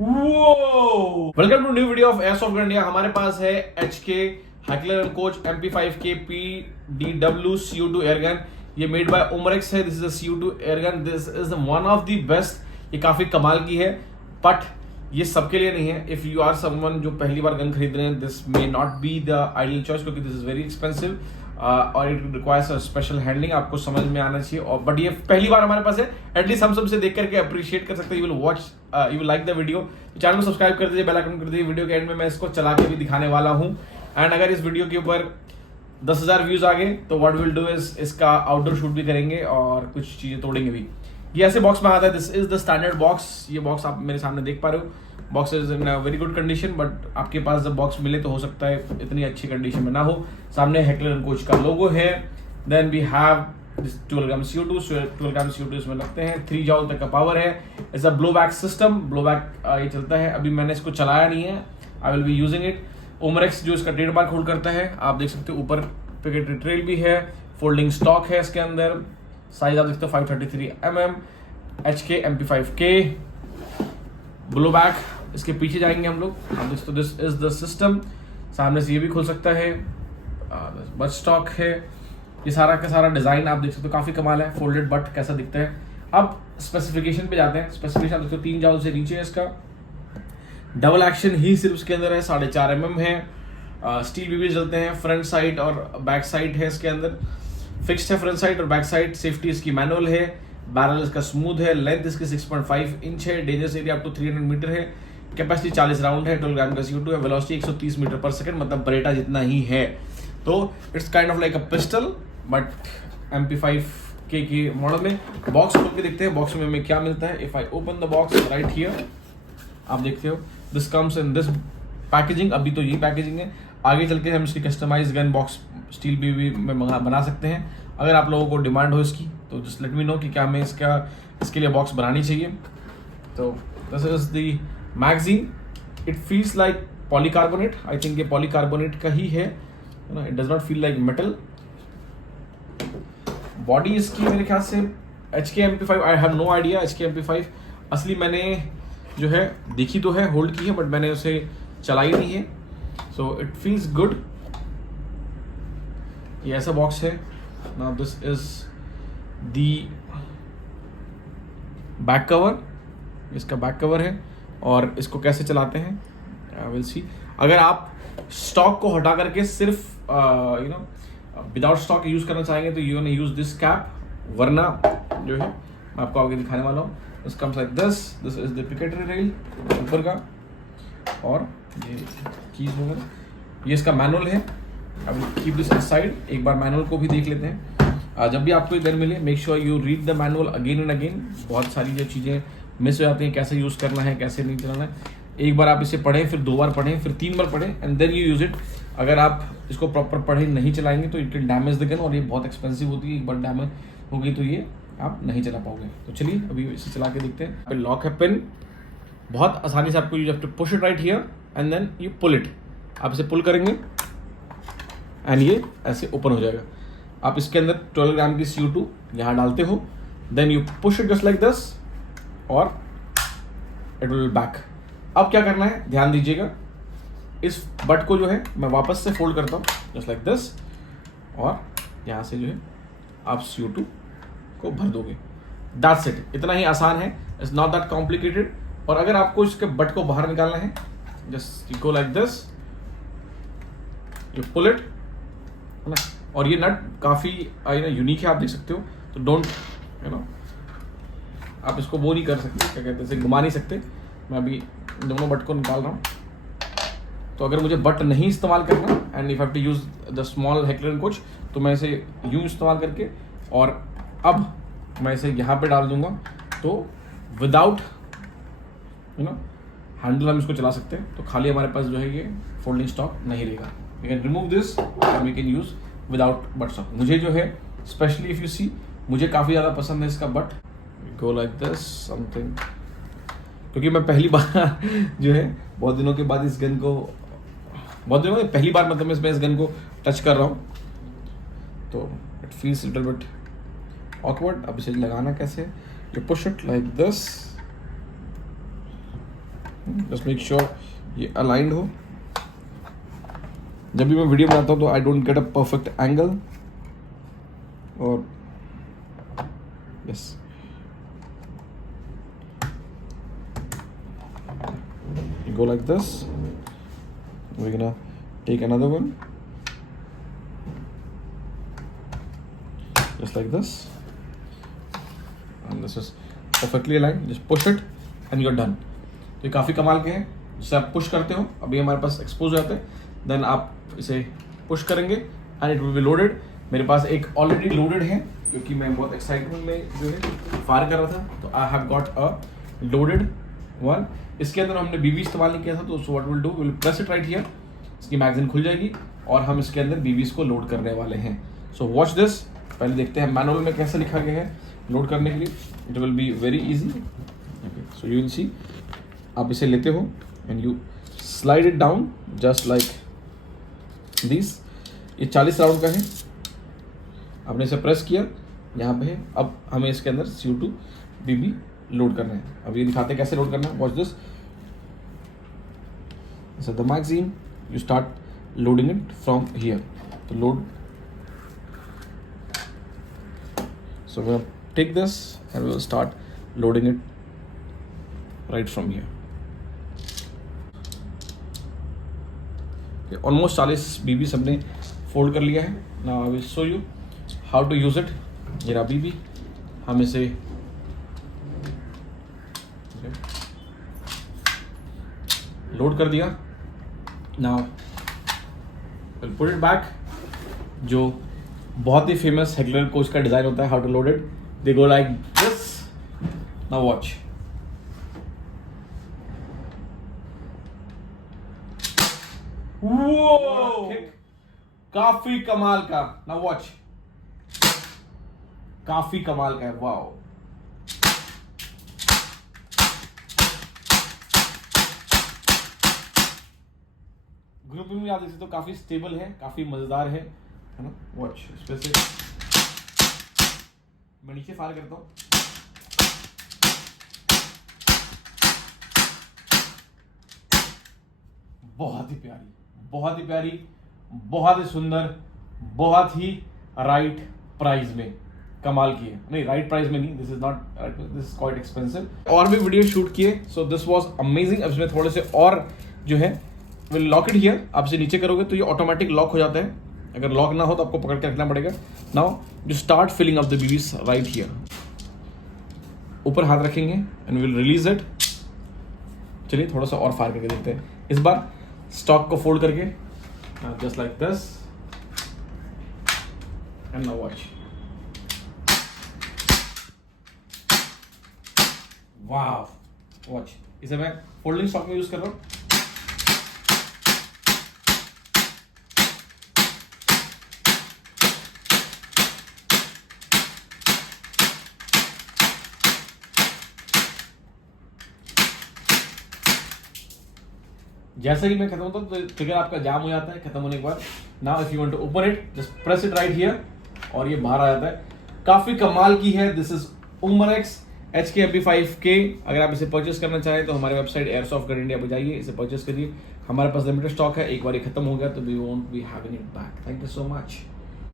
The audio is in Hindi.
Welcome to new video of airsoft India. हमारे पास है HK Heckler and Koch MP5K PDW CO2 airgun. ये मेड बाय उमरेक्स है। This is a CO2 airgun. This is one of the best. ये काफी कमाल की है, बट ये सबके लिए नहीं है। इफ यू आर समवन जो पहली बार गन खरीद रहे हैं, this may not be the ideal choice, क्योंकि दिस इज वेरी एक्सपेंसिव और it requires a special handling. आपको समझ में आना चाहिए। और बट ये पहली बार हमारे पास है, एटलीस्ट हम सबसे देख करके अप्रिशिएट कर सकते हैं। You will watch, you will like the video. Channel को सब्सक्राइब कर दीजिए, बेल आइकन कर दीजिए। वीडियो के एंड में मैं इसको चला के भी दिखाने वाला हूँ। एंड अगर इस वीडियो के ऊपर 10,000 व्यूज आ गए तो व्हाट विल डू इज इसका आउटडोर शूट भी करेंगे और कुछ चीजें तोड़ेंगे भी। ये ऐसे बॉक्स में आता है। This is the standard box. ये बॉक्स आप मेरे सामने देख पा रहे हो। Box is in very good condition, but आपके पास जब बॉक्स मिले तो हो सकता है इतनी अच्छी कंडीशन में ना हो। सामने हैकलर एंड कोच का लोगो है। Then we have this 12 gram CO2। 12 gram CO2 इसमें लगते हैं। 3 जॉल तक का पावर है। It's a blowback system. Blowback ये चलता है। अभी मैंने इसको चलाया नहीं है। I will be using it. Umarex जो इसका ट्रेडमार्क होल्ड करता है, आप देख सकते हो। ऊपर पिकेट ट्रेल भी है। फोल्डिंग स्टॉक है इसके अंदर। साइज आप देखते हो 533 mm। HK MP5K blow back. इसके पीछे जाएंगे हम लोग। आप देखते हो दिस इज द सिस्टम। सामने से ये भी खुल सकता है। बट स्टॉक है। ये सारा का सारा डिजाइन आप देख सकते हो, काफी कमाल है। फोल्डेड बट कैसा दिखता है। अब स्पेसिफिकेशन पे जाते हैं। स्पेसिफिकेशन आप देखते हो 3 जाउल से नीचे है इसका। डबल एक्शन ही सिर्फ इसके अंदर है। 4.5 mm है। स्टील बीबी चलते हैं। फ्रंट साइड और बैक साइड है इसके अंदर। फिक्स्ड है फ्रंट साइड और बैक साइड। सेफ्टी इसकी मैनुअल है। बैरल इसका स्मूथ है। लेंथ इसकी 6.5 इंच है। Dangerous area up to 300 metre है। कैपेसिटी 40 राउंड है। 12 ग्राम का CO2 है। वेलोसिटी 130 मीटर पर सेकंड, मतलब बरेटा जितना ही है। तो it's kind of like a pistol, but MP5K के मॉडल में। बॉक्स खोल के देखते हैं बॉक्स में हमें क्या मिलता है। If I open the box right here, आप देखते हो this comes in this packaging. अभी तो यही पैकेजिंग है। आगे चल के हम इसकी कस्टमाइज गन बॉक्स स्टील बीबी में बना सकते हैं। अगर आप लोगों को डिमांड हो इसकी तो जस्ट लेट मी नो कि क्या हमें इसके लिए बॉक्स बनानी चाहिए। तो this is the magazine. It feels like polycarbonate. I think ये पॉलीकार्बोनेट का ही है। It does not feel like metal. Body इसकी मेरे ख्याल से HK MP5, I have no idea. HK MP5 असली मैंने जो है देखी तो है, होल्ड की है, बट मैंने उसे चलाई नहीं है। So it feels good. ये ऐसा बॉक्स है। Now this is the back cover. इसका बैक कवर है और इसको कैसे चलाते हैं आई विल सी। अगर आप स्टॉक को हटा करके सिर्फ विदाउट स्टॉक यूज करना चाहेंगे तो यू यूज दिस कैप, वरना जो है मैं आपको आगे दिखाने वाला हूँ। This comes like this is the picatinny rail ऊपर का, और ये कीज वगैरह। ये इसका मैनुअल है। अब कीप दिस साइड। एक बार मैनुअल को भी देख लेते हैं। जब भी आपको इधर मिले, make sure you read the manual again and again. बहुत सारी जो चीज़ें मिस हो जाती हैं, कैसे यूज़ करना है, कैसे नहीं चलाना है। एक बार आप इसे पढ़ें, फिर 2 बार पढ़ें, फिर 3 बार पढ़ें, and then you use it. अगर आप इसको प्रॉपर पढ़े नहीं चलाएंगे तो it will damage the gun, और ये बहुत एक्सपेंसिव होती है। एक बार डैमेज हो गई तो ये आप नहीं चला पाओगे। तो चलिए अभी इसे चला के देखते हैं। लॉक है पिन। बहुत आसानी से आपको you have to push it right here and then you pull it. आप इसे पुल करेंगे एंड ये ऐसे ओपन हो जाएगा। आप इसके अंदर 12 ग्राम की CO2 यहाँ डालते हो, then you push it just like this और इट विल बैक। अब क्या करना है ध्यान दीजिएगा। इस बट को जो है मैं वापस से फोल्ड करता हूँ जस्ट लाइक दिस, और यहाँ से जो है आप CO2 को भर दोगे। That's it. इतना ही आसान है। It's not that complicated. और अगर आपको इसके बट को बाहर निकालना है, just you go like this, you pull it, है ना। और ये नट काफ़ी यूनिक है, आप देख सकते हो। तो डोंट आप इसको वो नहीं कर सकते, क्या कहते हैं, इसे घुमा नहीं सकते। मैं अभी दोनों बट को निकाल रहा हूँ। तो अगर मुझे बट नहीं इस्तेमाल करना and if have to use the small Heckler and Koch, तो मैं इसे यूं इस्तेमाल करके, और अब मैं इसे यहाँ पे डाल दूंगा। तो विदाउट हैंडल हम इसको चला सकते हैं। तो खाली हमारे पास जो है ये फोल्डिंग स्टॉक नहीं रहेगा। We can remove this and we can use without butt stock. मुझे जो है स्पेशली इफ यू सी, मुझे काफ़ी ज़्यादा पसंद है इसका but. Go like this something, क्योंकि मैं पहली बार जो है बहुत दिनों के बाद इस गन को, बहुत दिनों में पहली बार मतलब मैं इस गन को टच कर रहा हूँ, तो it feels little bit awkward. अब इसे लगाना कैसे, you push it like this, just make sure ये अलाइंड हो। जब भी मैं वीडियो बनाता हूँ तो I don't get a perfect angle, और yes go like this. We're gonna take another one just like this, and this is perfectly aligned. Just push it and you're done. तो ये काफ़ी कमाल के हैं, जिसे आप पुश करते हो, अभी हमारे पास एक्सपोज हो जाते हैं, देन आप इसे पुश करेंगे and it will be loaded. मेरे पास एक ऑलरेडी लोडेड है, क्योंकि मैं बहुत एक्साइटमेंट में जो है फायर कर रहा था, तो I have got a loaded one. इसके अंदर हमने बीबी इस्तेमाल नहीं किया था, तो so what will do, will press it right here, इसकी मैगजीन खुल जाएगी और हम इसके अंदर बीबीज को लोड करने वाले हैं। So watch this. पहले देखते हैं मैनुअल में कैसे लिखा गया है लोड करने के लिए। It will be very easy. Okay, so you will see, आप इसे लेते हो and you slide it down just like this. ये 40 राउंड का है, आपने इसे प्रेस किया, यहाँ पे है। अब हमें इसके अंदर CO2 बीबी लोड करना है। अब ये दिखाते हैं कैसे लोड करना है। Watch this. So the magazine, you start loading it from here. To load, so we'll take this and we'll start loading it right from here. Okay, almost 40 BBs हमने फोल्ड कर लिया है। Now I will show you how to use it. ये रहा BB, हम इसे लोड कर दिया। Now we'll put it back. जो बहुत ही फेमस हेकलर कोच का डिजाइन होता है, how to load it, they go like this. Now watch, काफी कमाल का। नाउ वॉच, काफी कमाल का है। वाओ, ग्रुप में आप देख सकते हो काफी स्टेबल है, काफी मजेदार है ना। वॉच, इस पे से मैं नीचे फायर करता हूँ। बहुत ही प्यारी, बहुत ही प्यारी, बहुत ही सुंदर, बहुत ही राइट प्राइस में कमाल की है। नहीं, राइट प्राइस में नहीं, this is not, this is quite expensive. और भी वीडियो शूट किए, सो दिस वाज अमेजिंग। अब इसमें थोड़े से और जो है विल लॉक इट हियर। आप इसे नीचे करोगे तो ये ऑटोमेटिक लॉक हो जाता है, अगर लॉक ना हो तो आपको पकड़ के रखना पड़ेगा। Now you start filling up the BBs right here. ऊपर हाथ रखेंगे एंड विल रिलीज इट। चलिए थोड़ा सा और फायर करके देखते हैं। इस बार स्टॉक को फोल्ड करके just like this and now watch. Wow, watch, इसे मैं फोल्डिंग स्टॉक में यूज कर रहा हूँ। जैसे ही मैं खत्म होता हूँ तो ट्रिगर आपका जाम हो जाता है खत्म होने के बाद। Now if you want to open it, just press it right here और ये बाहर आ जाता है। काफी कमाल की है। This is Umarex HK MP5K। अगर आप इसे परचेस करना चाहें तो हमारे वेबसाइट एयरसॉफ्ट गन इंडिया पर जाइए, इसे परचेस करिए। हमारे पास लिमिटेड स्टॉक है, एक बार ये खत्म हो गया तो we won't be having it back. Thank you so much.